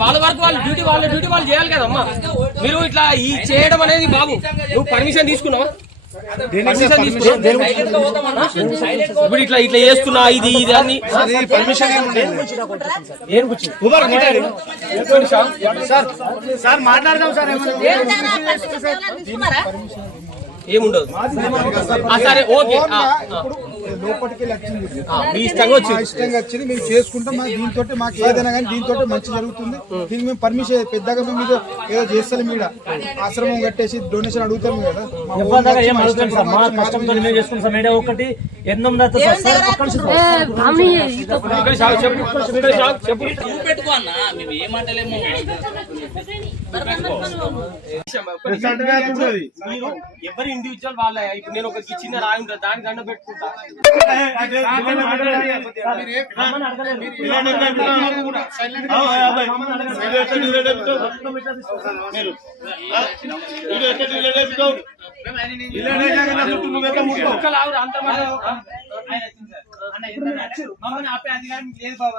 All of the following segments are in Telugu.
వాళ్ళ వరకు వాళ్ళ డ్యూటీ వాళ్ళ డ్యూటీ వాళ్ళు చేయాలి కదమ్మా మీరు ఇట్లా ఈ చేయడం అనేది బాబు. నువ్వు పర్మిషన్ తీసుకున్నావా? పర్మిషన్ తీసుకున్నావా? ఇప్పుడు ఇట్లా ఇట్లా చేస్తున్నా ఇది ఇది అని పర్మిషన్ సార్ సార్ మాట్లాడదాం సార్ ఏముండదు. సరే ఓకే. లోపలికి వచ్చింది. ఆ, మీ ఇష్టంగా మా వచ్చింది. ఇష్టంగా వచ్చింది మేము చేసుకుంటాం. దీంతో మాకు ఏదైనా కానీ దీంతో మంచి జరుగుతుంది. దీనికి మేము పర్మిషన్ పెద్దగా మేము ఏదో ఏదో చేస్తాం ఆశ్రమం కట్టేసి డొనేషన్ అడుగుతాం కదా. మా మా మా కష్టంతో మేము మేడే ఒకటి ఎన్నో చెప్పు చెప్పు మేము ఏమంటలేము మీరు ఎవరి ఇండివిజువల్ వాళ్ళ? ఇప్పుడు నేను ఒక చిన్న రాయి ఉంటుంది దాని దండ పెట్టుకుంటా. ఒక్కరు అంత మమ్మల్ని ఆపే అధికారం లేదు బాబు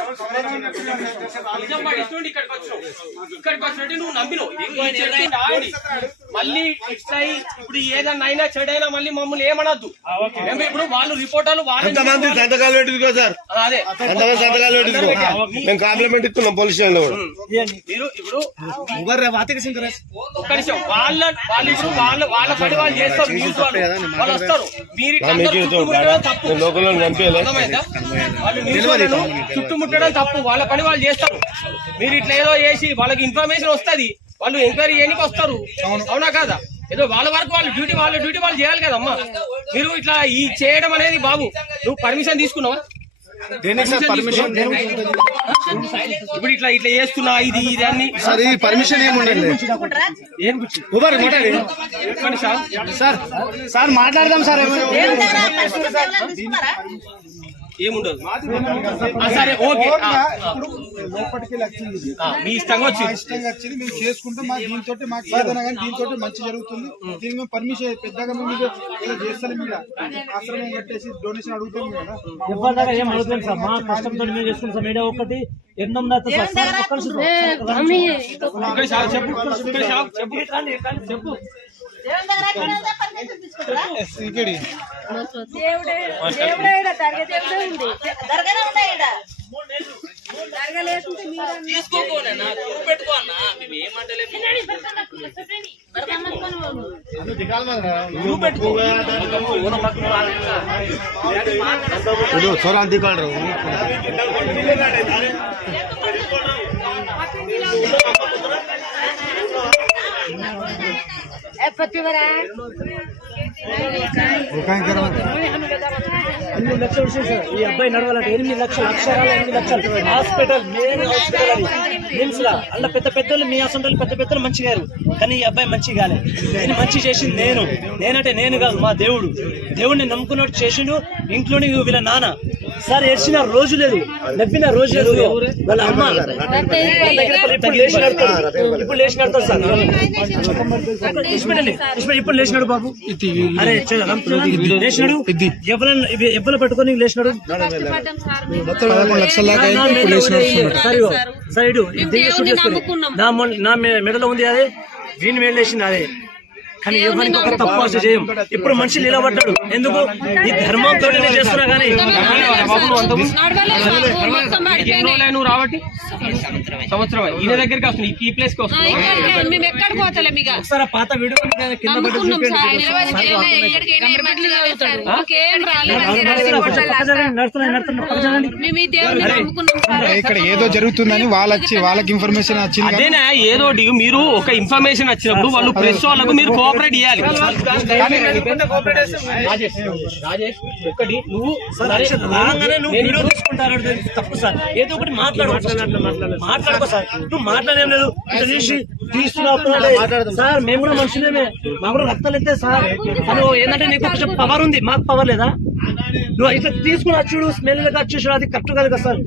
నిజం పడిస్తుండి ఇక్కడికి వచ్చావు. ఇక్కడికి వచ్చినట్టు నువ్వు నమ్మినావు. ఇది ఈ చెట్టు రాయండి. మళ్ళీ ఇట్లా అయి ఇప్పుడు ఏదన్నా అయినా చెడైనా మళ్ళీ మమ్మల్ని ఏమనొద్దు. మేము ఇప్పుడు వాళ్ళు రిపోర్టర్లు ఎంతమంది వాళ్ళు సంతకాలు పెట్టుకో సార్? అదే. ఎంతమంది సంతకాలు పెట్టుకో మేము కాంప్లిమెంట్ ఇస్తున్నాం పోలీస్ స్టేషన్లో కూడా మీరు ఇప్పుడు ఒక్క నిమిషం. వాళ్ళ వాళ్ళు ఇప్పుడు వాళ్ళ వాళ్ళ పని వాళ్ళు చేస్తారు న్యూస్ వాళ్ళు. వాళ్ళు వస్తారు. మీరు ఇట్లా మీకు అందరూ ఇస్తాం చుట్టుముట్టడం తప్పు. నేను లోకల్లో చంపేయాలి. అర్థమైందా? వాళ్ళు న్యూస్ వాళ్ళను చుట్టుముట్టడం తప్పు. వాళ్ళ పని వాళ్ళు చేస్తారు. మీరు ఇట్లా ఏదో చేసి వాళ్ళకి ఇన్ఫర్మేషన్ వస్తది. వాళ్ళు ఎంక్వైరీ చేయడానికి వస్తారు. అవునా. కాదా? ఏదో వాళ్ళ వరకు వాళ్ళ డ్యూటీ వాళ్ళ డ్యూటీ వాళ్ళు చేయాలి కదమ్మా మీరు ఇట్లా ఈ చేయడం అనేది బాబు నువ్వు పర్మిషన్ తీసుకున్నావా? పర్మిషన్ ఇప్పుడు ఇట్లా ఇట్లా చేస్తున్నా ఇది ఇది అని సార్ ఈ పర్మిషన్ ఏముండండి ఏం గుర్తు ఉబర్ మాట్లాడి. చెప్పండి సార్. సార్ సార్ మాట్లాడదాం సార్ ఏముండదు. సరే ఓకే. వచ్చింది మీ ఇష్టంగా వచ్చింది. ఇష్టంగా వచ్చింది. మేము చేసుకుంటాం. మాకు దీంతో మాకు ఏదైనా కానీ దీంతో మంచి జరుగుతుంది. దీనికి మేము పర్మిషన్ పెద్దగా మేము ఏదో ఏదో చేస్తాం ఇక్కడ ఆశ్రమం కట్టేసి డొనేషన్ అడుగుతాం కదా. ఇవ్వదాకా ఏం అడుగుతాం సార్? మా కష్టంతో మేము చేసుకున్నాం సార్. మేడే ఒకటి చెప్పు చెప్పు. చెప్పు ఇక్కడి దేవుడే ఎనిమిది లక్షలు విషయం సార్. ఈ అబ్బాయి నడవాలంటే ఎనిమిది లక్షలు అక్షరాలు ఎనిమిది లక్షలు. హాస్పిటల్ మెయిన్ హాస్పిటల్ అది. నిమ్స్ లా. అలా పెద్ద పెద్దలు మీ అసంటోళ్ళు పెద్ద పెద్దలు మంచి గారు కానీ ఈ అబ్బాయి మంచి కాలే నేను మంచి చేసింది నేను. నేనంటే నేను కాదు మా దేవుడు. దేవుడిని నమ్ముకున్నట్టు చేసిండు ఇంట్లోని వీళ్ళ నాన్న. సార్ ఏడ్చిన రోజు లేదు. నవ్విన రోజు లేదు. వాళ్ళ అమ్మ. ఇప్పుడు లేచి నడుతాడు ఇప్పుడు లేచి నడుతాడు సార్. ఇష్టపెట్టండి ఇప్పుడు లేచినాడు బాబు అరే. లేచినాడు. ఎవరు పట్టుకొని లేచినాడు. సరే. నా మెడలో ఉంది అదే. వీని మీద లేచింది అదే. కానీ ఎవరికి ఒక తప్పు అసలు చేయం. ఇప్పుడు మనిషి నిలబడ్డాడు. ఎందుకు? ఈ ధర్మంతో చేస్తున్నా కానీ. నువ్వు సంవత్సరం ఈయన దగ్గరికి వస్తుంది ఈ ప్లేస్కి వస్తుంది ఒకసారి పాత వీడియో ఇక్కడ ఏదో జరుగుతుందని వాళ్ళు వచ్చి వాళ్ళకి ఇన్ఫర్మేషన్ వచ్చింది. అదేనా? ఏదో మీరు ఒక ఇన్ఫర్మేషన్ వచ్చినప్పుడు వాళ్ళు ప్రెస్ వాళ్ళకు మీరు కోఆపరేట్ చేయాలి. రాజేష్ రాజేష్ ఒక్కటి నువ్వు సార్, యాక్షన్ రాగానే నువ్వు వీడియో తీసుకుంటారు అది తప్పు సార్. ఏదో ఒకటి మాట్లాడు మాట్లాడుకో సార్. నువ్వు మాట్లాడేం లేదు. తీస్తున్నావు సార్ మేము కూడా మనుషులేమే. మాకు కూడా రక్తాలు ఎత్తే సార్. ఏంటంటే నీకు కొంచెం పవర్ ఉంది. మాకు పవర్ లేదా? నువ్వు ఇట్లా తీసుకుని వచ్చుడు స్మెల్ వచ్చేసాడు అది కరెక్ట్ కాదు కదా సార్.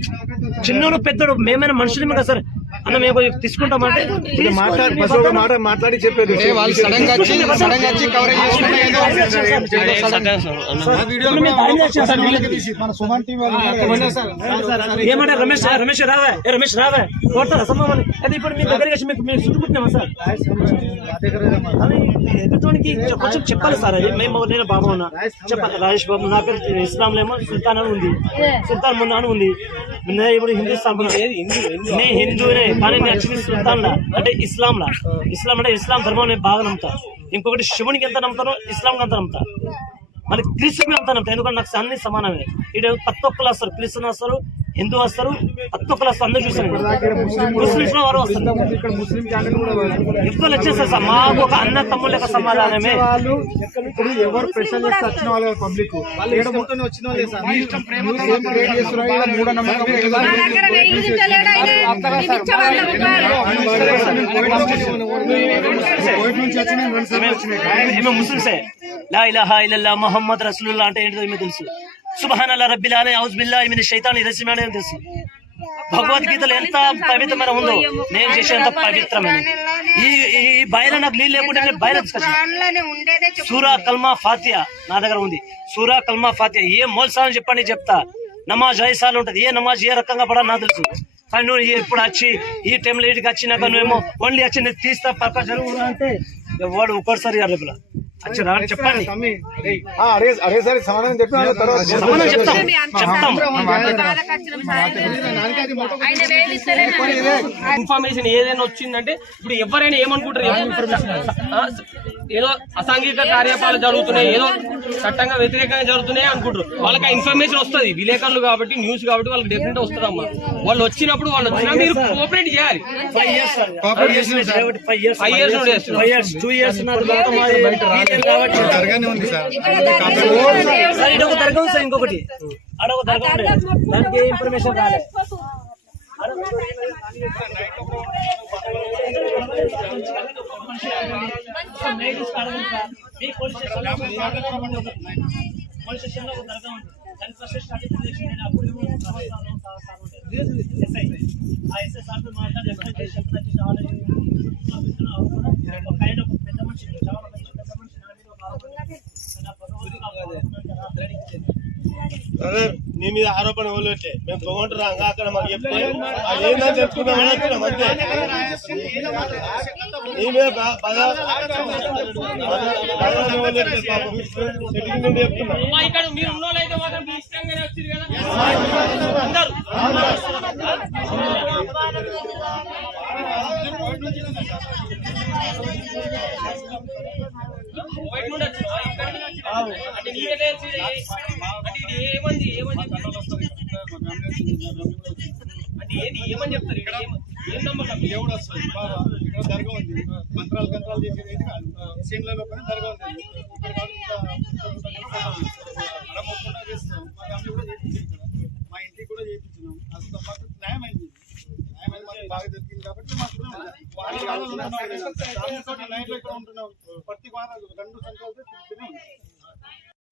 చిన్నోడు పెద్దోడు మేమైనా మనుషులమే కదా సార్. అన్న మేము కొంచెం తీసుకుంటామంటే మాట్లాడి మాట్లాడి చెప్పేది. వాళ్ళు సడన్గా వచ్చి గా వచ్చి కవరేజ్. ఏమంటే రమేష్ రమేష్ రావా. ఏ రమేష్ రావా. కొడతారా సంభవం అది ఇప్పుడు మీ దగ్గరికి వచ్చి మీకు మేము చుట్టుకుంటున్నామా సార్? ఎదుటోనికి కొంచెం చెప్పాలి సార్ అది మేము నేను బాబు ఉన్నా. చెప్పాలి రాజేష్ బాబు నా పేరు ఇస్లాంలో ఏమో సుల్తాన్ అని ఉంది. సుల్తాన్ మున్నా అని ఉంది. నేను ఇప్పుడు హిందూస్థాన్ నేను హిందూనే. కానీ నేను యాక్చువల్లీ అంటే ఇస్లాం లా ఇస్లాం అంటే ఇస్లాం ధర్మం నేను బాగా నమ్ముతా. ఇంకొకటి శివునికి ఎంత నమ్ముతానో ఇస్లాంకి ఎంత నమ్ముతా. మరి క్రీస్తుకి అంతా నమ్ముతా. ఎందుకంటే నాకు అన్ని సమానమే. ఇక్కడ ప్రతి ఒక్కరు వస్తారు. క్రిస్టియన్ వస్తారు హిందూ వస్తారు ప్రతి ఒక్కరు వస్తారు. అందరూ చూసాను ముస్లిమ్స్లో వారు వస్తారు. ఇక్కడ ముస్లిం క్యాండిడేట్ కూడా ఉన్నారు. ఎక్కువ వచ్చేస్తారు సార్? మాకు ఒక అన్న తమ్ముళ్ళ యొక్క సమాధానమే. ఇప్పుడు ఎవరు ప్రెషర్ చేస్తే వచ్చిన వాళ్ళు పబ్లిక్ మూఢనమ్మకం ముస్లిమ్సే లా ఇలాహా ఇల్లల్లా మొహమ్మద్ రసూలుల్లా అంటే ఏంటో ఏమో తెలుసు సుబహాన్ అల్లా రబ్బిల్ అనే హౌస్ బిల్లా ఈమె శైతాన్ రసిమే అనేది తెలుసు భగవద్గీతలో ఎంత పవిత్రమైన ఉందో నేను చేసేంత పవిత్రమైన ఈ ఈ బయలు నాకు నీళ్ళు లేకుంటే నేను బయలు. సూరా కల్మా ఫాతియా నా దగ్గర ఉంది సూరా కల్మా ఫాతియా ఏ మోల్సాలని చెప్పండి చెప్తా నమాజ్ ఐదు సార్లు ఉంటుంది ఏ నమాజ్ ఏ రకంగా పడా నాకు తెలుసు కానీ నువ్వు ఎప్పుడు వచ్చి ఈ టైంలో ఇంటికి వచ్చినాక నువ్వేమో ఓన్లీ వచ్చి నేను తీస్తా పక్క జరుగు అంటే వాడు ఒక్కసారి అడుగులా చెప్పండి. అరే అరే సరే సమాధానం తర్వాత ఇన్ఫర్మేషన్ ఏదైనా వచ్చిందంటే ఇప్పుడు ఎవరైనా ఏమనుకుంటారు? ఏదో అసాంఘిక కార్యపాలు జరుగుతున్నాయి. ఏదో చట్టంగా వ్యతిరేకంగా జరుగుతున్నాయి అనుకుంటారు. వాళ్ళకి ఆ ఇన్ఫర్మేషన్ వస్తుంది. విలేకరులు కాబట్టి న్యూస్ కాబట్టి వాళ్ళకి డెఫినెట్ వస్తుంది అమ్మా వాళ్ళు వచ్చినప్పుడు వాళ్ళు వచ్చినా మీరు కోఆపరేట్ చేయాలి. Five years. Five years two years నాది మొత్తం అది డీటెయిల్ కాబట్టి జరగానే ఉంది సార్. సార్ ఇది ఒక దర్గా ఉంది. సార్. ఇంకొకటి ఆడ ఒక దర్గా దానికి ఏ ఇన్ఫర్మేషన్ రాలే పోలీస్ స్టేషన్లో ఒక దర్గా ఉంది దాని ఫస్ట్ స్టార్టింగ్ చేసి నేను అప్పుడు ఏమో ఎస్ఐ ఆ ఎస్ఐ మాట్లాడి చేసి చాలా ఒక పెద్ద మనిషి చాలా మంచి బ్రదర్ నీ మీద ఆరోపణ వదిలేట్లే మేము తోగొంటురా అంగా అక్కడ మాకు చెప్తే అది ఏందని తెలుసుకుందామని అంతే నీ మీద పాపం. చెప్తున్నా అమ్మా, ఇక్కడ మీరు ఉన్న అయితే మాత్రం మీ ఇష్టంగానే వచ్చారు కదా అందరూ కోవిడ్ నుండి వచ్చినావా? ఇక్కడి నుంచి వచ్చినావా? అంటే నీకే తెలిసి అంటే ఇది ఏమంది? ఏమని అంటే ఏంది? ఏమని చెప్తారు? ఇక్కడ ఏం- నమ్మకం దేవుడు వస్తుంది బాగా ఇక్కడ దర్గా ఉంది మంత్రాలు గంత్రాలు చేసేది సీన్లలో పైన దర్గా ఉంది మనం చేస్తాం మా ఫ్యామిలీ కూడా చేయించాం మా ఇంటికి కూడా చేయించినాం అసలు మాకు న్యాయమైంది మాకు బాగా జరిగింది కాబట్టి మాకు వారి ఆలోచన ఉంటున్నాం ప్రతి వారం రెండు సంఖ్యలు తిరుగుతూనే